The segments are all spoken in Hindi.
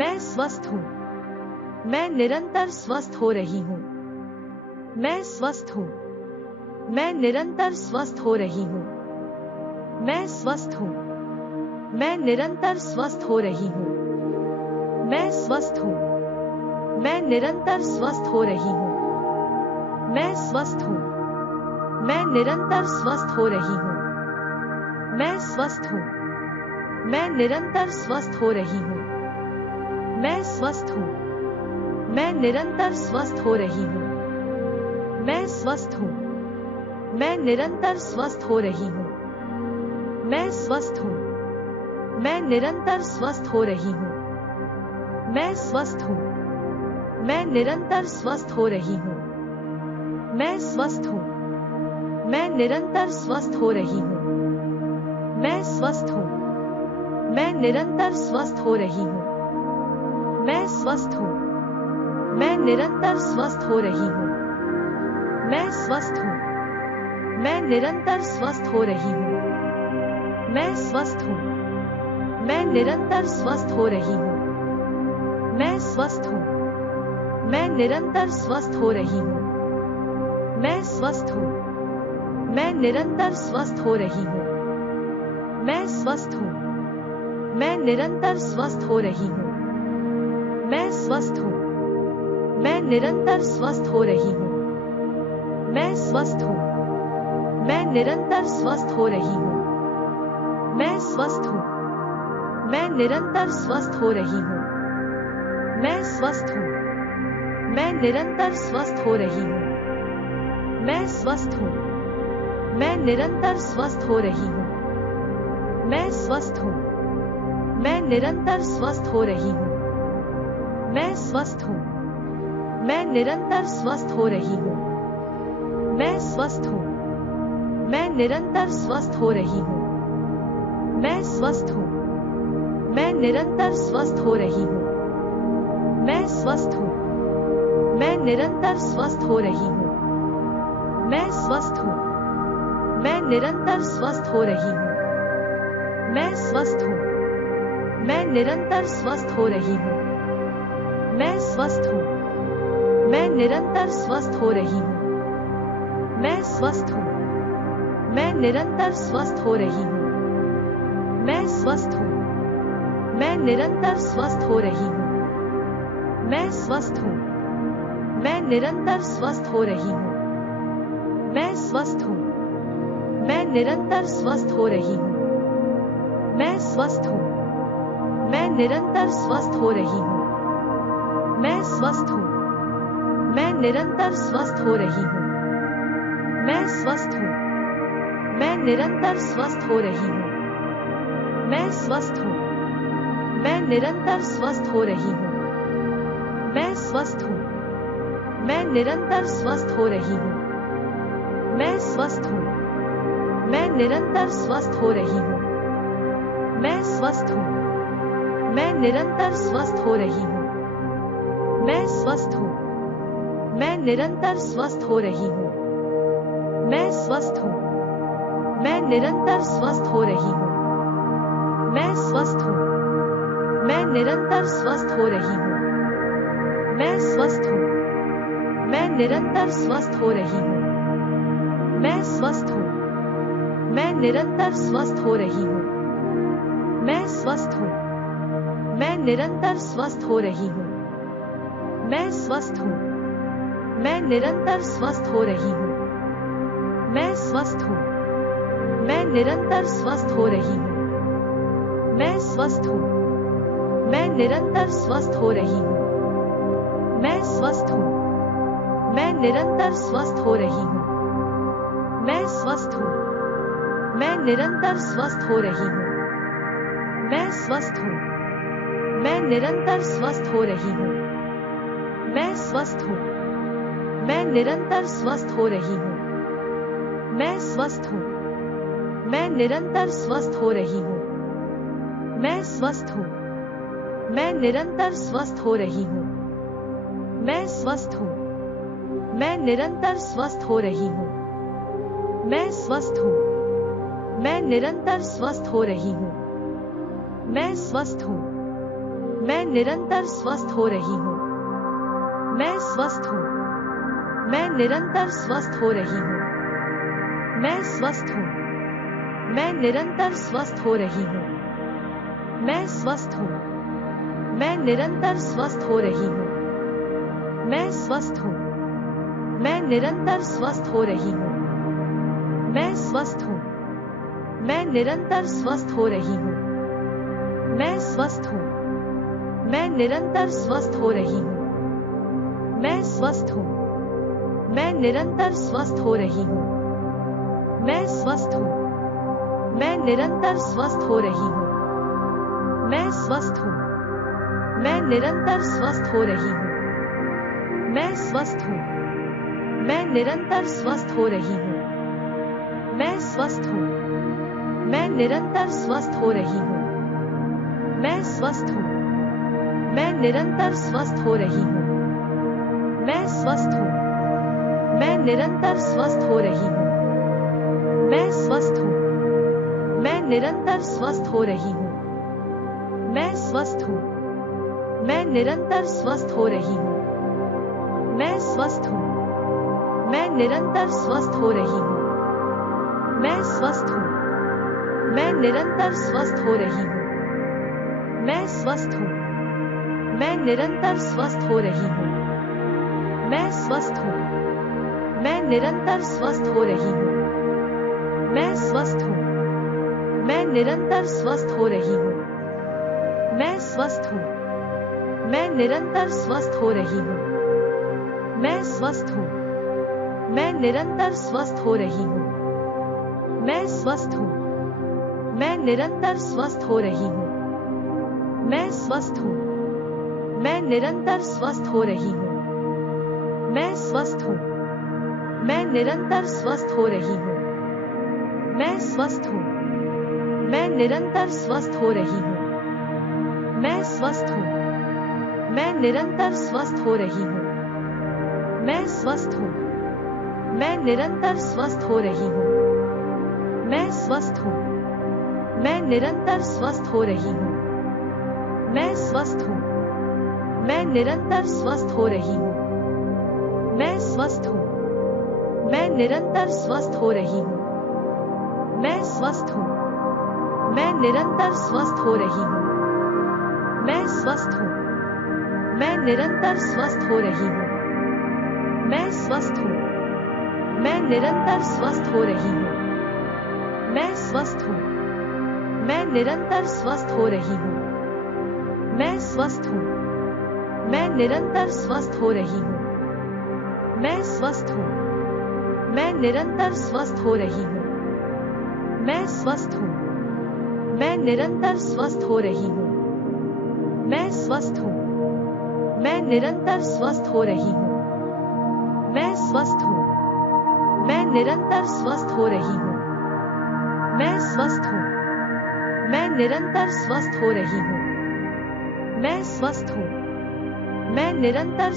मैं स्वस्थ हूँ। मैं निरंतर स्वस्थ हो रही हूँ। मैं स्वस्थ हूँ। मैं निरंतर स्वस्थ हो रही हूँ। मैं स्वस्थ हूँ। मैं निरंतर स्वस्थ हो रही हूँ। मैं स्वस्थ हूँ। मैं निरंतर स्वस्थ हो रही हूँ। मैं स्वस्थ हूँ। मैं निरंतर स्वस्थ हो रही हूँ। मैं स्वस्थ हूँ। मैं निरंतर स्वस्थ हो रही हूँ। मैं स्वस्थ हूँ। मैं निरंतर स्वस्थ हो रही हूँ। मैं स्वस्थ हूँ। मैं निरंतर स्वस्थ हो रही हूँ। मैं स्वस्थ हूँ। मैं निरंतर स्वस्थ हो रही हूँ। मैं स्वस्थ हूँ। मैं निरंतर स्वस्थ हो रही हूँ। मैं स्वस्थ हूँ। मैं निरंतर स्वस्थ हो रही हूँ। मैं स्वस्थ हूँ। मैं निरंतर स्वस्थ हो रही हूँ। मैं स्वस्थ हूँ। मैं निरंतर स्वस्थ हो रही हूँ। मैं स्वस्थ हूँ। मैं निरंतर स्वस्थ हो रही हूँ। मैं स्वस्थ हूँ। मैं निरंतर स्वस्थ हो रही हूँ। मैं स्वस्थ हूँ। मैं निरंतर स्वस्थ हो रही हूँ। मैं स्वस्थ हूँ। मैं निरंतर स्वस्थ हो रही हूँ। मैं स्वस्थ हूँ। मैं निरंतर स्वस्थ हो रही हूँ। मैं स्वस्थ हूँ। मैं निरंतर स्वस्थ हो रही हूँ। मैं स्वस्थ हूँ। मैं निरंतर स्वस्थ हो रही हूँ। मैं स्वस्थ हूँ। मैं निरंतर स्वस्थ हो रही हूँ। मैं स्वस्थ हूँ। मैं निरंतर स्वस्थ हो रही हूँ। मैं स्वस्थ हूँ। मैं निरंतर स्वस्थ हो रही हूँ। मैं स्वस्थ हूँ। मैं निरंतर स्वस्थ हो रही हूँ। मैं स्वस्थ हूँ। मैं निरंतर स्वस्थ हो रही हूँ। मैं स्वस्थ हूँ। मैं निरंतर स्वस्थ हो रही हूँ। मैं स्वस्थ हूँ। मैं निरंतर स्वस्थ हो रही हूँ। मैं स्वस्थ हूँ। मैं निरंतर स्वस्थ हो रही हूँ। मैं स्वस्थ हूँ। मैं निरंतर स्वस्थ हो रही हूँ। मैं स्वस्थ हूँ। मैं निरंतर स्वस्थ हो रही हूँ। मैं स्वस्थ हूँ। मैं निरंतर स्वस्थ हो रही हूँ। मैं स्वस्थ हूँ। मैं निरंतर स्वस्थ हो रही हूँ। मैं स्वस्थ हूँ। मैं निरंतर स्वस्थ हो रही हूँ। मैं स्वस्थ हूँ। मैं निरंतर स्वस्थ हो रही हूँ। मैं स्वस्थ हूँ। मैं निरंतर स्वस्थ हो रही हूँ। मैं स्वस्थ हूँ। मैं निरंतर स्वस्थ हो रही हूँ। मैं स्वस्थ हूँ। मैं निरंतर स्वस्थ हो रही हूँ। मैं स्वस्थ हूँ। मैं निरंतर स्वस्थ हो रही हूँ। मैं स्वस्थ हूँ। मैं निरंतर स्वस्थ हो रही हूँ। मैं स्वस्थ हूँ। मैं निरंतर स्वस्थ हो रही हूँ। मैं स्वस्थ हूँ। मैं निरंतर स्वस्थ हो रही हूँ। मैं स्वस्थ हूँ। मैं निरंतर स्वस्थ हो रही हूँ। मैं स्वस्थ हूँ। मैं निरंतर स्वस्थ हो रही हूँ। मैं स्वस्थ हूँ। मैं निरंतर स्वस्थ हो रही हूँ। मैं स्वस्थ हूँ। मैं निरंतर स्वस्थ हो रही हूँ। मैं स्वस्थ हूँ। मैं निरंतर स्वस्थ हो रही हूँ। मैं स्वस्थ हूँ। मैं निरंतर स्वस्थ हो रही हूँ। मैं स्वस्थ हूँ। मैं निरंतर स्वस्थ हो रही हूँ। मैं स्वस्थ हूँ। मैं निरंतर स्वस्थ हो रही हूँ। मैं स्वस्थ हूँ। मैं निरंतर स्वस्थ हो रही हूँ। मैं स्वस्थ हूँ। मैं निरंतर स्वस्थ हो रही हूँ। मैं स्वस्थ हूँ। मैं निरंतर स्वस्थ हो रही हूँ। मैं स्वस्थ हूँ। मैं निरंतर स्वस्थ हो रही हूँ। मैं स्वस्थ हूँ। मैं निरंतर स्वस्थ हो रही हूँ। मैं स्वस्थ हूँ। मैं निरंतर स्वस्थ हो रही हूँ। मैं स्वस्थ हूँ। मैं निरंतर स्वस्थ हो रही हूँ। मैं स्वस्थ हूँ। मैं निरंतर स्वस्थ हो रही हूँ। मैं स्वस्थ हूँ। मैं निरंतर स्वस्थ हो रही हूँ। मैं स्वस्थ हूँ। मैं निरंतर स्वस्थ हो रही हूँ। मैं स्वस्थ हूँ। मैं निरंतर स्वस्थ हो रही हूँ। मैं स्वस्थ हूँ। मैं निरंतर स्वस्थ हो रही हूँ। मैं स्वस्थ हूँ। मैं निरंतर स्वस्थ हो रही हूँ। मैं स्वस्थ हूँ। मैं निरंतर स्वस्थ हो रही हूँ। मैं स्वस्थ हूँ। मैं निरंतर स्वस्थ हो रही हूँ। मैं स्वस्थ हूँ। मैं निरंतर स्वस्थ हो रही हूँ। मैं स्वस्थ हूँ। मैं निरंतर स्वस्थ हो रही हूँ। मैं स्वस्थ हूँ। मैं निरंतर स्वस्थ हो रही हूँ। मैं स्वस्थ हूँ। मैं निरंतर स्वस्थ हो रही हूँ। मैं स्वस्थ हूँ। मैं निरंतर स्वस्थ हो रही हूँ। मैं स्वस्थ हूँ। मैं निरंतर स्वस्थ हो रही हूँ। मैं स्वस्थ हूँ। मैं निरंतर स्वस्थ हो रही हूँ। मैं स्वस्थ हूँ। मैं निरंतर स्वस्थ हो रही हूँ। मैं स्वस्थ हूँ। मैं निरंतर स्वस्थ हो रही हूँ। मैं स्वस्थ हूँ। मैं निरंतर स्वस्थ हो रही हूँ। मैं स्वस्थ हूँ। मैं निरंतर स्वस्थ हो रही हूँ। मैं स्वस्थ हूँ। मैं निरंतर स्वस्थ हो रही हूँ। मैं स्वस्थ हूँ। मैं निरंतर स्वस्थ हो रही हूँ। मैं स्वस्थ हूँ। मैं निरंतर स्वस्थ हो रही हूँ। मैं स्वस्थ हूँ। मैं निरंतर स्वस्थ हो रही हूँ। मैं स्वस्थ हूँ। मैं निरंतर स्वस्थ हो रही हूँ। मैं स्वस्थ हूँ। मैं निरंतर स्वस्थ हो रही हूँ। मैं स्वस्थ हूँ। मैं निरंतर स्वस्थ हो रही हूँ। मैं स्वस्थ हूँ। मैं निरंतर स्वस्थ हो रही हूँ। मैं स्वस्थ हूँ। मैं निरंतर स्वस्थ हो रही हूँ। मैं स्वस्थ हूँ। मैं निरंतर स्वस्थ हो रही हूँ। मैं स्वस्थ हूँ। मैं निरंतर स्वस्थ हो रही हूँ। मैं स्वस्थ हूँ। मैं निरंतर स्वस्थ हो रही हूँ। मैं स्वस्थ हूँ। मैं निरंतर स्वस्थ हो रही हूँ। मैं स्वस्थ हूँ। मैं निरंतर स्वस्थ हो रही हूँ। मैं स्वस्थ हूँ। मैं निरंतर स्वस्थ हो रही हूँ। मैं स्वस्थ हूँ। मैं निरंतर स्वस्थ हो रही हूँ। मैं स्वस्थ हूँ। मैं निरंतर स्वस्थ हो रही हूँ। मैं स्वस्थ हूँ। मैं निरंतर स्वस्थ हो रही हूँ। मैं स्वस्थ हूँ। मैं निरंतर स्वस्थ हो रही हूँ। मैं स्वस्थ हूँ। मैं निरंतर स्वस्थ हो रही हूँ। मैं स्वस्थ हूँ। मैं निरंतर स्वस्थ हो रही हूँ। मैं स्वस्थ हूँ। मैं निरंतर स्वस्थ हो रही हूँ। मैं स्वस्थ हूँ। मैं निरंतर स्वस्थ हो रही हूँ। मैं स्वस्थ हूँ। मैं निरंतर स्वस्थ हो रही हूँ। मैं स्वस्थ हूँ। मैं निरंतर स्वस्थ हो रही हूँ। मैं स्वस्थ हूँ। मैं निरंतर स्वस्थ हो रही हूँ। मैं स्वस्थ हूँ। मैं निरंतर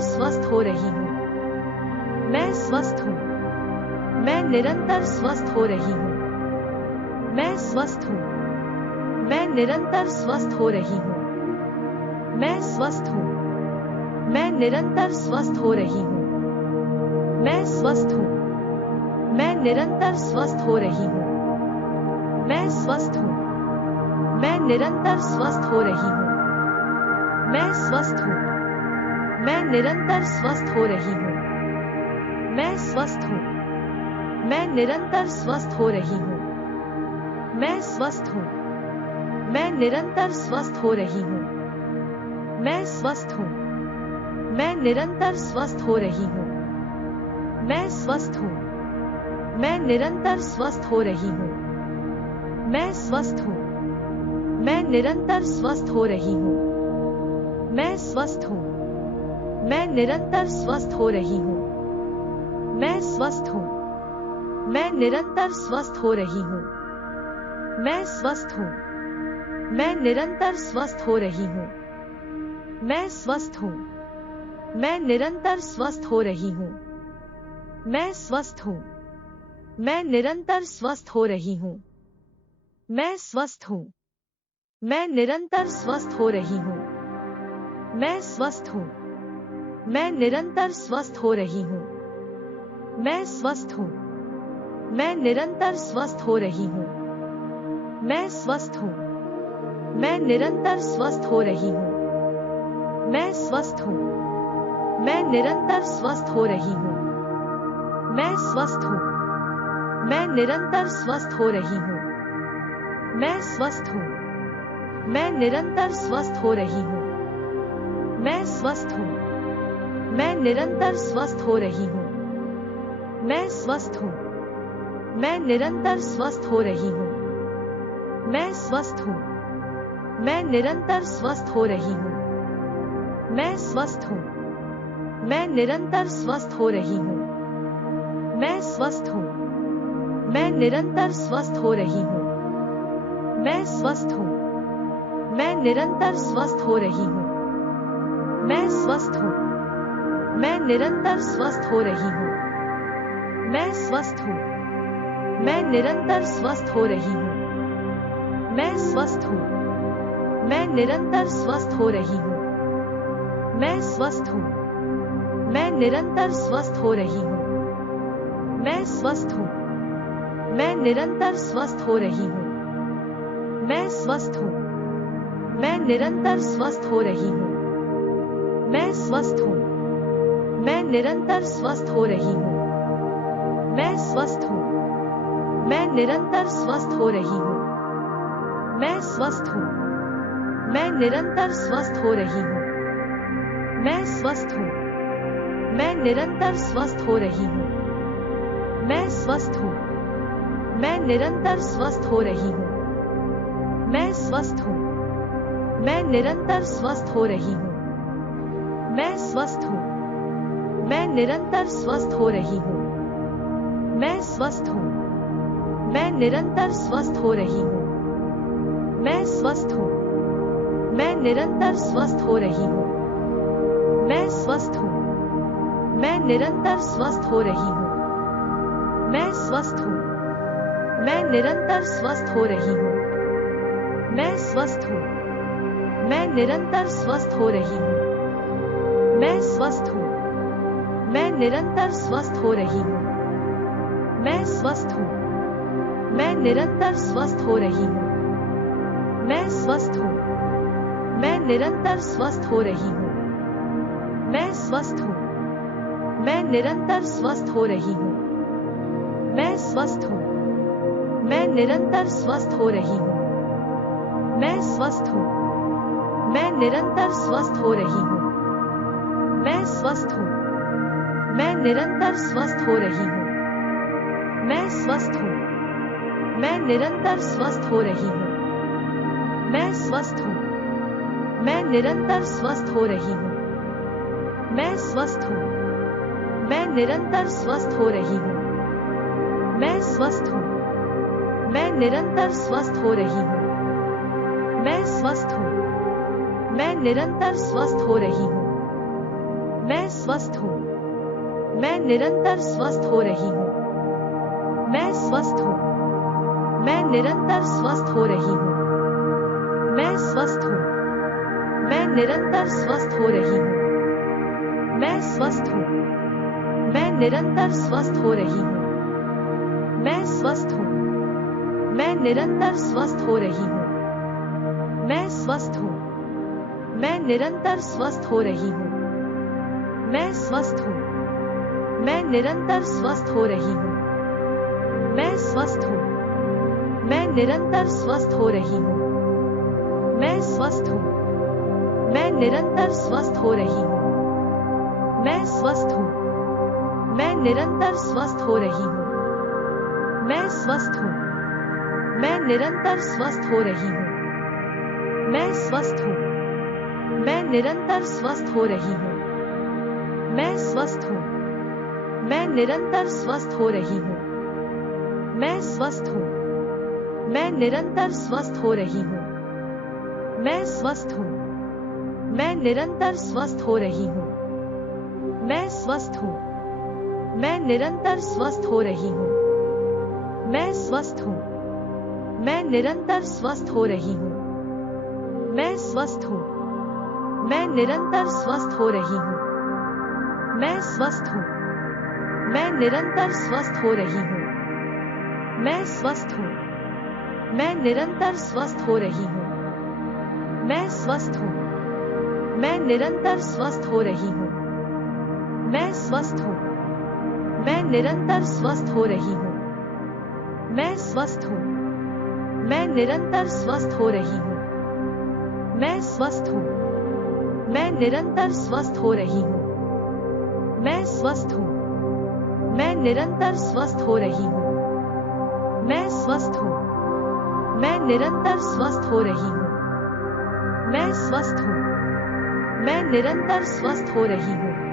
स्वस्थ हो रही हूँ। मैं स्वस्थ हूँ। मैं निरंतर स्वस्थ हो रही हूँ। मैं स्वस्थ हूँ। मैं निरंतर स्वस्थ हो रही हूँ। मैं स्वस्थ हूँ। मैं निरंतर स्वस्थ हो रही हूँ। मैं स्वस्थ हूँ। मैं निरंतर स्वस्थ हो रही हूँ। मैं स्वस्थ हूँ। मैं निरंतर स्वस्थ हो रही हूँ। मैं स्वस्थ हूँ। मैं निरंतर स्वस्थ हो रही हूँ। मैं स्वस्थ हूँ। मैं निरंतर स्वस्थ हो रही हूँ। मैं स्वस्थ हूँ। मैं निरंतर स्वस्थ हो रही हूँ। मैं स्वस्थ हूँ। मैं निरंतर स्वस्थ हो रही हूँ। मैं स्वस्थ हूँ। मैं निरंतर स्वस्थ हो रही हूँ। मैं स्वस्थ हूँ। मैं निरंतर स्वस्थ हो रही हूँ। मैं स्वस्थ हूँ। मैं निरंतर स्वस्थ हो रही हूँ। मैं स्वस्थ हूँ। मैं निरंतर स्वस्थ हो रही हूँ। मैं स्वस्थ हूँ। मैं निरंतर स्वस्थ हो रही हूँ। मैं स्वस्थ हूँ। मैं निरंतर स्वस्थ हो रही हूँ। मैं स्वस्थ हूँ। मैं निरंतर स्वस्थ हो रही हूँ। मैं स्वस्थ हूँ। मैं निरंतर स्वस्थ हो रही हूँ। मैं स्वस्थ हूँ। मैं निरंतर स्वस्थ हो रही हूँ। मैं स्वस्थ हूँ। मैं निरंतर स्वस्थ हो रही हूँ। मैं स्वस्थ हूँ। मैं निरंतर स्वस्थ हो रही हूँ। मैं स्वस्थ हूँ। मैं निरंतर स्वस्थ हो रही हूँ। मैं स्वस्थ हूँ। मैं निरंतर स्वस्थ हो रही हूँ। मैं स्वस्थ हूँ। मैं निरंतर स्वस्थ हो रही हूँ। मैं स्वस्थ हूँ। मैं निरंतर स्वस्थ हो रही हूँ। मैं स्वस्थ हूँ। मैं निरंतर स्वस्थ हो रही हूँ। मैं स्वस्थ हूँ। मैं निरंतर स्वस्थ हो रही हूँ। मैं स्वस्थ हूँ। मैं निरंतर स्वस्थ हो रही हूँ। मैं स्वस्थ हूँ। मैं निरंतर स्वस्थ हो रही हूँ। मैं स्वस्थ हूँ। मैं निरंतर स्वस्थ हो रही हूँ। मैं स्वस्थ हूँ। मैं निरंतर स्वस्थ हो रही हूँ। मैं स्वस्थ हूँ। मैं निरंतर स्वस्थ हो रही हूँ। मैं स्वस्थ हूँ। मैं निरंतर स्वस्थ हो रही हूँ। मैं स्वस्थ हूँ। मैं निरंतर स्वस्थ हो रही हूँ। मैं स्वस्थ हूँ। मैं निरंतर स्वस्थ हो रही हूँ। मैं स्वस्थ हूँ। मैं निरंतर स्वस्थ हो रही हूँ। मैं स्वस्थ हूँ। मैं निरंतर स्वस्थ हो रही हूँ। मैं स्वस्थ हूँ। मैं निरंतर स्वस्थ हो रही हूँ। मैं स्वस्थ हूँ। मैं निरंतर स्वस्थ हो रही हूँ। मैं स्वस्थ हूँ। मैं निरंतर स्वस्थ हो रही हूँ। मैं स्वस्थ हूँ। मैं निरंतर स्वस्थ हो रही हूँ। मैं स्वस्थ हूँ। मैं निरंतर स्वस्थ हो रही हूँ। मैं स्वस्थ हूँ। मैं निरंतर स्वस्थ हो रही हूँ। मैं स्वस्थ हूँ। मैं निरंतर स्वस्थ हो रही हूँ। मैं स्वस्थ हूँ। मैं निरंतर स्वस्थ हो रही हूँ। मैं स्वस्थ हूँ। मैं निरंतर स्वस्थ हो रही हूँ। मैं स्वस्थ हूँ। मैं निरंतर स्वस्थ हो रही हूँ। मैं स्वस्थ हूँ। मैं निरंतर स्वस्थ हो रही हूँ। मैं स्वस्थ हूँ। मैं निरंतर स्वस्थ हो रही हूँ। मैं स्वस्थ हूँ। मैं निरंतर स्वस्थ हो रही हूँ। मैं स्वस्थ हूँ। मैं निरंतर स्वस्थ हो रही हूँ। मैं स्वस्थ हूँ। मैं निरंतर स्वस्थ हो रही हूँ। मैं स्वस्थ हूँ। मैं निरंतर स्वस्थ हो रही हूँ। मैं स्वस्थ हूँ। मैं निरंतर स्वस्थ हो रही हूँ। मैं स्वस्थ हूँ। मैं निरंतर स्वस्थ हो रही हूँ। मैं स्वस्थ हूँ। मैं निरंतर स्वस्थ हो रही हूँ। मैं स्वस्थ हूँ। मैं निरंतर स्वस्थ हो रही हूँ। मैं स्वस्थ हूँ। मैं निरंतर स्वस्थ हो रही हूँ। मैं स्वस्थ हूँ। मैं निरंतर स्वस्थ हो रही हूँ। मैं स्वस्थ हूँ। मैं निरंतर स्वस्थ हो रही हूँ। मैं स्वस्थ हूँ। मैं निरंतर स्वस्थ हो रही हूँ। मैं स्वस्थ हूँ। मैं निरंतर स्वस्थ हो रही हूँ। मैं स्वस्थ हूँ। मैं निरंतर स्वस्थ हो रही हूँ। मैं स्वस्थ हूँ। मैं निरंतर स्वस्थ हो रही हूँ। मैं स्वस्थ हूँ। मैं निरंतर स्वस्थ हो रही हूँ। मैं स्वस्थ हूँ। मैं निरंतर स्वस्थ हो रही हूँ। मैं स्वस्थ हूँ। मैं निरंतर स्वस्थ हो रही हूँ। मैं स्वस्थ हूँ। मैं निरंतर स्वस्थ हो रही हूँ। मैं स्वस्थ हूँ। मैं निरंतर स्वस्थ हो रही हूँ। मैं स्वस्थ हूँ। मैं निरंतर स्वस्थ हो रही हूँ। मैं स्वस्थ हूँ। मैं निरंतर स्वस्थ हो रही हूँ। मैं स्वस्थ हूँ। मैं निरंतर स्वस्थ हो रही हूँ। मैं स्वस्थ हूँ। मैं निरंतर स्वस्थ हो रही हूँ। मैं स्वस्थ हूँ। मैं निरंतर स्वस्थ हो रही हूँ। मैं स्वस्थ हूँ। मैं निरंतर स्वस्थ हो रही हूँ। मैं स्वस्थ हूँ। मैं निरंतर स्वस्थ हो रही हूँ। मैं स्वस्थ हूँ। मैं निरंतर स्वस्थ हो रही हूँ। मैं स्वस्थ हूँ। मैं निरंतर स्वस्थ हो रही हूँ। मैं स्वस्थ हूँ। मैं निरंतर स्वस्थ हो रही हूँ। मैं स्वस्थ हूँ। मैं निरंतर स्वस्थ हो रही हूँ। मैं स्वस्थ हूँ। मैं निरंतर स्वस्थ हो रही हूँ। मैं स्वस्थ हूँ। मैं निरंतर स्वस्थ हो रही हूँ। मैं स्वस्थ हूँ। मैं निरंतर स्वस्थ हो रही हूँ। मैं स्वस्थ हूँ। मैं निरंतर स्वस्थ हो रही हूँ। मैं स्वस्थ हूँ। मैं निरंतर स्वस्थ हो रही हूँ। मैं स्वस्थ हूँ। मैं निरंतर स्वस्थ हो रही हूँ। मैं स्वस्थ हूँ। मैं निरंतर स्वस्थ हो रही हूँ। मैं स्वस्थ हूँ। मैं निरंतर स्वस्थ हो रही हूँ।